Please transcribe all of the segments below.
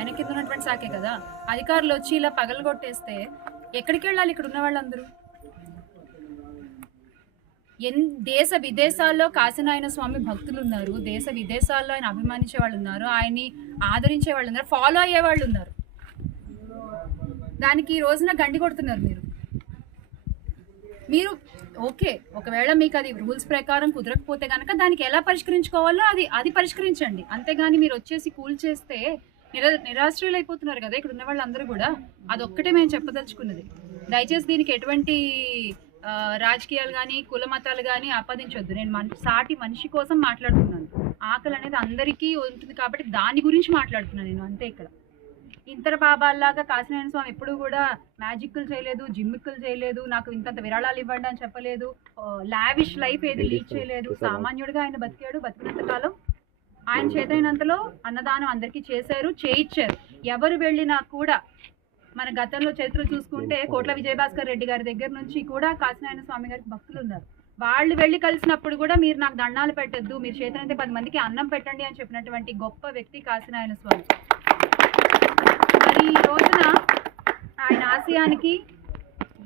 ఆయన కింద ఉన్నటువంటి శాఖే కదా. అధికారులు వచ్చి ఇలా పగలగొట్టేస్తే ఎక్కడికి వెళ్ళాలి ఇక్కడ ఉన్న వాళ్ళందరూ? దేశ విదేశాల్లో కాశీనారాయణ స్వామి భక్తులు ఉన్నారు, దేశ విదేశాల్లో ఆయన అభిమానించే వాళ్ళు ఉన్నారు, ఆయన్ని ఆదరించే వాళ్ళు ఉన్నారు, ఫాలో అయ్యే వాళ్ళు ఉన్నారు. దానికి ఈ రోజున గండి కొడుతున్నారు మీరు. ఓకే, ఒకవేళ మీకు అది రూల్స్ ప్రకారం కుదరకపోతే కనుక దానికి ఎలా పరిష్కరించుకోవాలో అది పరిష్కరించండి. అంతేగాని మీరు వచ్చేసి కూల్ చేస్తే నిరాశ్రయులు అయిపోతున్నారు కదా ఇక్కడ ఉన్న వాళ్ళందరూ కూడా. అదొక్కటే మేము చెప్పదలుచుకున్నది. దయచేసి దీనికి ఎటువంటి రాజకీయాలు కానీ కుల మతాలు కానీ ఆపాదించొద్దు. నేను సాటి మనిషి కోసం మాట్లాడుతున్నాను. ఆకలి అనేది అందరికీ ఉంటుంది కాబట్టి దాని గురించి మాట్లాడుతున్నాను నేను, అంతే. ఇక్కడ ఇంతర బాబాల్లాగా కాశీనారాయణ స్వామి ఎప్పుడు కూడా మ్యాజిక్లు చేయలేదు, జిమ్మిక్కులు చేయలేదు, నాకు ఇంతంత విరాళాలు ఇవ్వండి అని చెప్పలేదు, లావిష్ లైఫ్ ఏది లీడ్ చేయలేదు. సామాన్యుడిగా ఆయన బతికాడు. బతికినంత కాలం ఆయన చేతైనంతలో అన్నదానం అందరికీ చేశారు, చేయించారు. ఎవరు వెళ్ళినా కూడా మన గతంలో చరిత్ర చూసుకుంటే కోట్ల విజయభాస్కర్ రెడ్డి గారి దగ్గర నుంచి కూడా కాశీనారాయణ స్వామి గారికి భక్తులు ఉన్నారు. వాళ్ళు వెళ్ళి కలిసినప్పుడు కూడా మీరు నాకు దండాలు పెట్టద్దు, మీరు చేతనైతే 10 మందికి అన్నం పెట్టండి అని చెప్పినటువంటి గొప్ప వ్యక్తి కాశీనారాయణ స్వామి. మరి ఈ రోజున ఆయన ఆశయానికి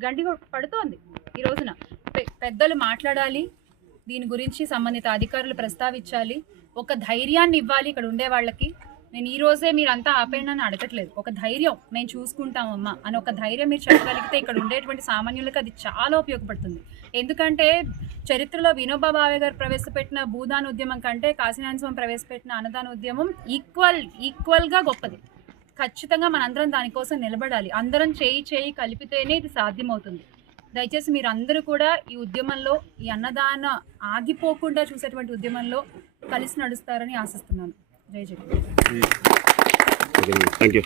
గండి పడుతోంది. ఈ రోజున పెద్దలు మాట్లాడాలి, దీని గురించి సంబంధిత అధికారులు ప్రస్తావించాలి, ఒక ధైర్యాన్ని ఇవ్వాలి ఇక్కడ ఉండే వాళ్ళకి. నేను ఈ రోజే మీరంతా ఆపేయండి అని అడగట్లేదు. ఒక ధైర్యం, మేము చూసుకుంటామమ్మా అని ఒక ధైర్యం మీరు చెప్పగలిగితే ఇక్కడ ఉండేటువంటి సామాన్యులకు అది చాలా ఉపయోగపడుతుంది. ఎందుకంటే చరిత్రలో వినోబా భావే గారు ప్రవేశపెట్టిన భూదాన ఉద్యమం కంటే కాశీనారాయణ స్వామి ప్రవేశపెట్టిన అన్నదాన ఉద్యమం ఈక్వల్గా గొప్పది. ఖచ్చితంగా మనందరం దానికోసం నిలబడాలి. అందరం చేయి కలిపితేనే ఇది సాధ్యమవుతుంది. దయచేసి మీరు అందరూ కూడా ఈ ఉద్యమంలో, ఈ అన్నదాన ఆగిపోకుండా చూసేటువంటి ఉద్యమంలో కలిసి నడుస్తారని ఆశిస్తున్నాను. జై జగన్. Thank you.